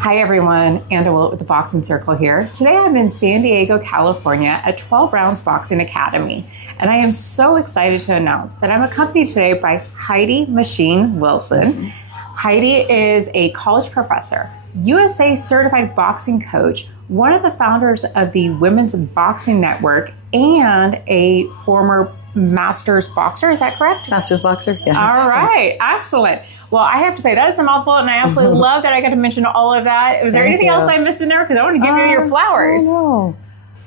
Hi everyone, Anna Willett with the Boxing Circle here. Today I'm in San Diego, California at 12 Rounds Boxing Academy, and I am so excited to announce that I'm accompanied today by Heidi Masheine Wilson. Heidi is a college professor, USA certified boxing coach, one of the founders of the Women's Boxing Network, and a former Masters boxer. Is that correct? Masters boxer, yeah. All right, excellent. Well, I have to say, that is a mouthful, and I absolutely love that I got to mention all of that. Was there anything else I missed in there? Because I want to give you your flowers. Oh,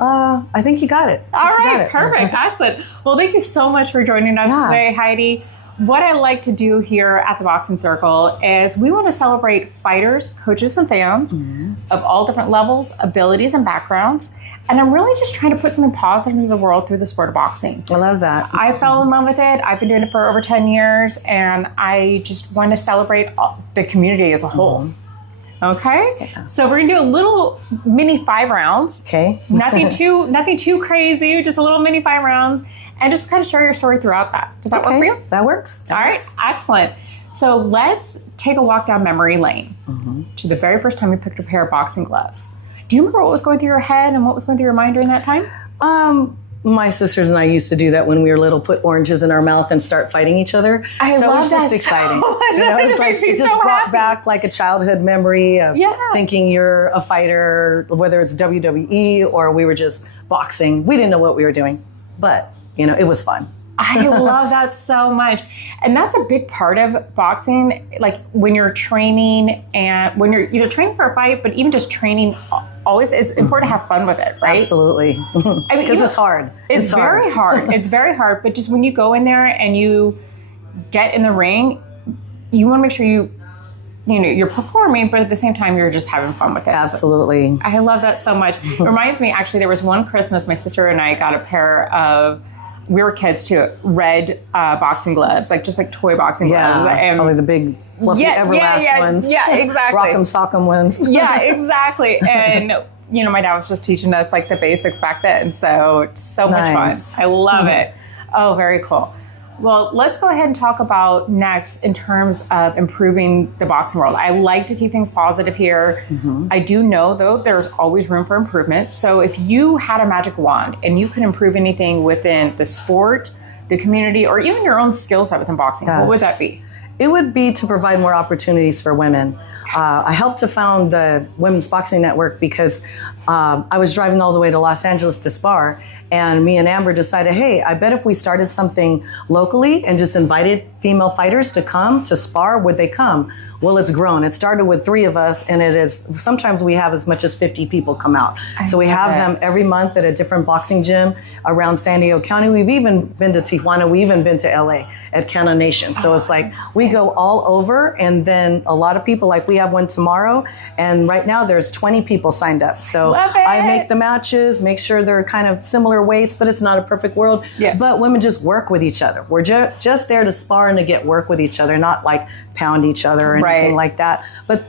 no. I think you got it. All right, perfect, excellent. Well, thank you so much for joining us today, Heidi. What I like to do here at the Boxing Circle is we want to celebrate fighters, coaches, and fans of all different levels, abilities, and backgrounds. And I'm really just trying to put something positive into the world through the sport of boxing. I love that. I fell in love with it. I've been doing it for over 10 years, and I just want to celebrate the community as a whole. Okay? Yeah. So we're going to do a little mini 5 rounds. Okay. Nothing too crazy, just a little mini 5 rounds. And just kind of share your story throughout that. Does that work for you? That works. All right, excellent. So let's take a walk down memory lane to the very first time you picked a pair of boxing gloves. Do you remember what was going through your head and what was going through your mind during that time? My sisters and I used to do that when we were little, put oranges in our mouth and start fighting each other. I so love it was just that exciting. So much. It just brought back like a childhood memory of thinking you're a fighter, whether it's WWE or we were just boxing. We didn't know what we were doing, but it was fun. I love that so much. And that's a big part of boxing. Like when you're training and when you're either training for a fight, but even just training, always it's important to have fun with it, right? Absolutely. I mean, because it's hard. It's very hard. It's very hard. But just when you go in there and you get in the ring, you want to make sure you're performing, but at the same time, you're just having fun with it. Absolutely. So I love that so much. It reminds me, actually, there was one Christmas, my sister and I got a pair of, we were kids too, red boxing gloves, just like toy boxing gloves. And probably the big, fluffy Everlast ones. Yeah, exactly. Rock'em Sock'em ones. Yeah, exactly. And, my dad was just teaching us the basics back then. So much fun. I love it. Oh, very cool. Well, let's go ahead and talk about next in terms of improving the boxing world. I like to keep things positive here. I do know, though, there's always room for improvement. So if you had a magic wand and you could improve anything within the sport, the community, or even your own skill set within boxing, what would that be? It would be to provide more opportunities for women. I helped to found the Women's Boxing Network because I was driving all the way to Los Angeles to spar, and me and Amber decided, hey, I bet if we started something locally and just invited female fighters to come to spar, would they come? Well, it's grown. It started with 3 of us, and it is, sometimes we have as much as 50 people come out. So we have them every month at a different boxing gym around San Diego County. We've even been to Tijuana. We've even been to LA at Canna Nation. So it's we go all over, and then a lot of people, we have one tomorrow, and right now there's 20 people signed up. So I make the matches, make sure they're kind of similar weights, but it's not a perfect world. Yeah. But women just work with each other. We're just there to spar and to get work with each other, not pound each other or anything like that.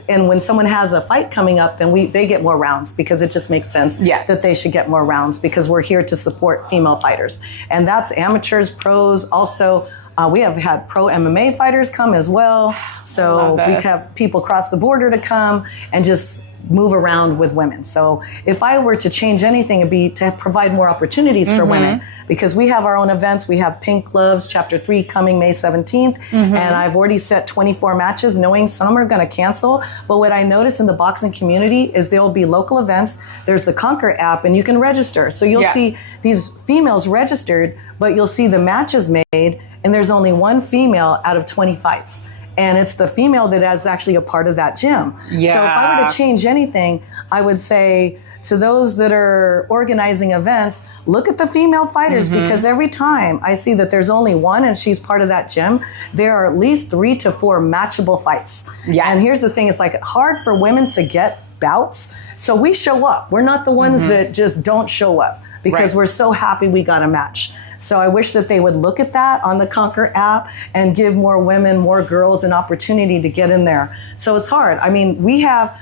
And when someone has a fight coming up, then they get more rounds because it just makes sense that they should get more rounds because we're here to support female fighters. And that's amateurs, pros, also. We have had pro MMA fighters come as well. So we have people cross the border to come and just move around with women. So if I were to change anything, it'd be to provide more opportunities for women because we have our own events. We have Pink Gloves Chapter 3 coming May 17th. And I've already set 24 matches knowing some are going to cancel. But what I notice in the boxing community is there will be local events. There's the Conquer app and you can register. So you'll see these females registered, but you'll see the matches made and there's only one female out of 20 fights. And it's the female that is actually a part of that gym. Yeah. So if I were to change anything, I would say to those that are organizing events, look at the female fighters because every time I see that there's only one and she's part of that gym, there are at least 3 to 4 matchable fights. Yes. And here's the thing, it's hard for women to get bouts. So we show up. We're not the ones that just don't show up because we're so happy we got a match. So I wish that they would look at that on the Conquer app and give more women, more girls an opportunity to get in there. So it's hard. I mean, we have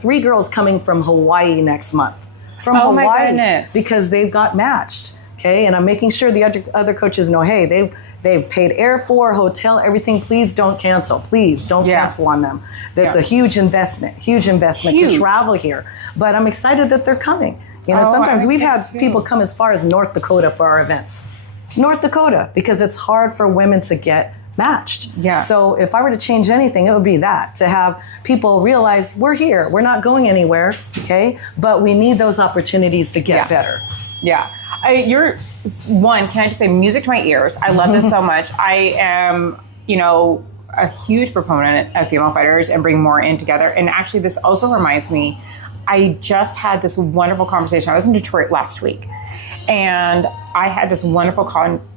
3 girls coming from Hawaii next month. From Hawaii, because they've got matched. Okay, and I'm making sure the other coaches know, hey, they've paid air for, hotel, everything. Please don't cancel. Please don't cancel on them. That's a huge investment to travel here. But I'm excited that they're coming. You know, sometimes we've had people come as far as North Dakota for our events. North Dakota, because it's hard for women to get matched. Yeah. So if I were to change anything, it would be that, to have people realize we're here, we're not going anywhere, okay? But we need those opportunities to get better. Yeah. You're one, can I just say, music to my ears. I love this so much. I am, you know, a huge proponent of female fighters and bring more in together. And actually, this also reminds me, I just had this wonderful conversation. I was in Detroit last week, and I had this wonderful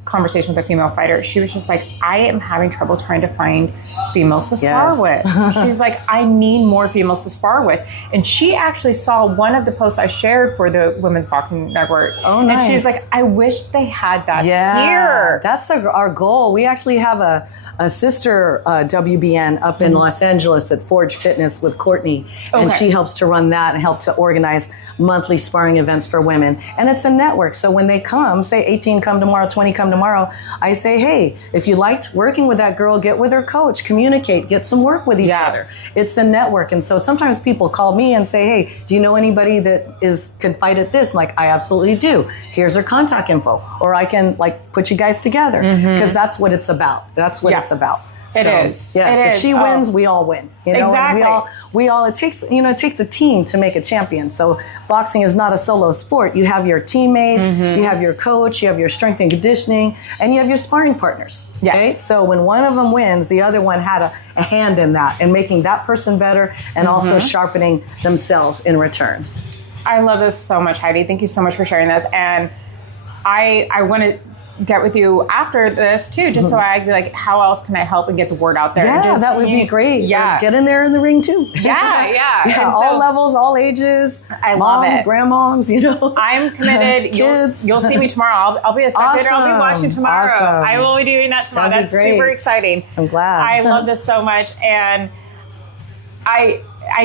conversation with a female fighter. She was just like, I am having trouble trying to find females to spar with. She's like, I need more females to spar with. And she actually saw one of the posts I shared for the Women's Boxing Network. Oh, nice. And she's like, I wish they had that here. That's our goal. We actually have a sister WBN up in Los Angeles at Forge Fitness with Courtney. And she helps to run that and help to organize monthly sparring events for women. And it's a network. So when they come, say 18 come tomorrow, 20 come tomorrow, I say, hey, if you liked working with that girl, get with her coach, communicate, get some work with each other. It's a network. And so sometimes people call me and say, hey, do you know anybody that can fight at this? I'm like, I absolutely do. Here's her contact info. Or I can put you guys together, because that's what it's about. That's what it's about. It is. Yes, if she wins, we all win. You know, exactly. And we all. It takes a team to make a champion. So boxing is not a solo sport. You have your teammates, you have your coach, you have your strength and conditioning, and you have your sparring partners. Yes. Okay? So when one of them wins, the other one had a hand in that and making that person better, and also sharpening themselves in return. I love this so much, Heidi. Thank you so much for sharing this. And I want to get with you after this too, just so I can be like, how else can I help and get the word out there? Yeah, that would be great. Yeah. Get in there in the ring too. Yeah. All levels, all ages. I love it. Grandmoms, you know. I'm committed. Kids. You'll see me tomorrow. I'll be a spectator. I'll be watching tomorrow. Awesome. I will be doing that tomorrow. That's super exciting. I'm glad. I love this so much. And I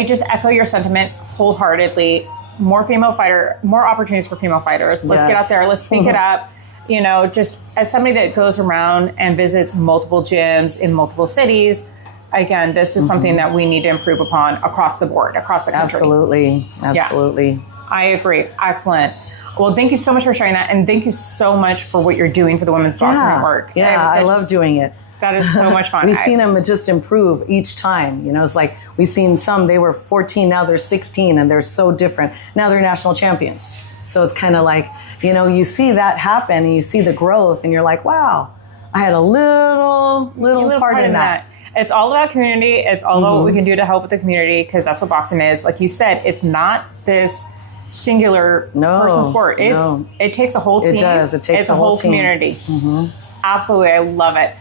just echo your sentiment wholeheartedly. More opportunities for female fighters. Let's get out there. Let's speak it up. You know, just as somebody that goes around and visits multiple gyms in multiple cities, again, this is something that we need to improve upon across the board, across the country. Absolutely. Yeah, I agree. Excellent. Well, thank you so much for sharing that. And thank you so much for what you're doing for the Women's Boxing Network. Yeah, I love doing it. That is so much fun. We've seen them just improve each time. You know, it's like we've seen some, they were 14, now they're 16, and they're so different. Now they're national champions. So it's kind of like, you know, you see that happen and you see the growth and you're like, wow, I had a little part in that. It's all about community. It's all about what we can do to help with the community, because that's what boxing is. Like you said, it's not this singular person sport. It takes a whole team. It does. It takes a whole community. Absolutely. I love it.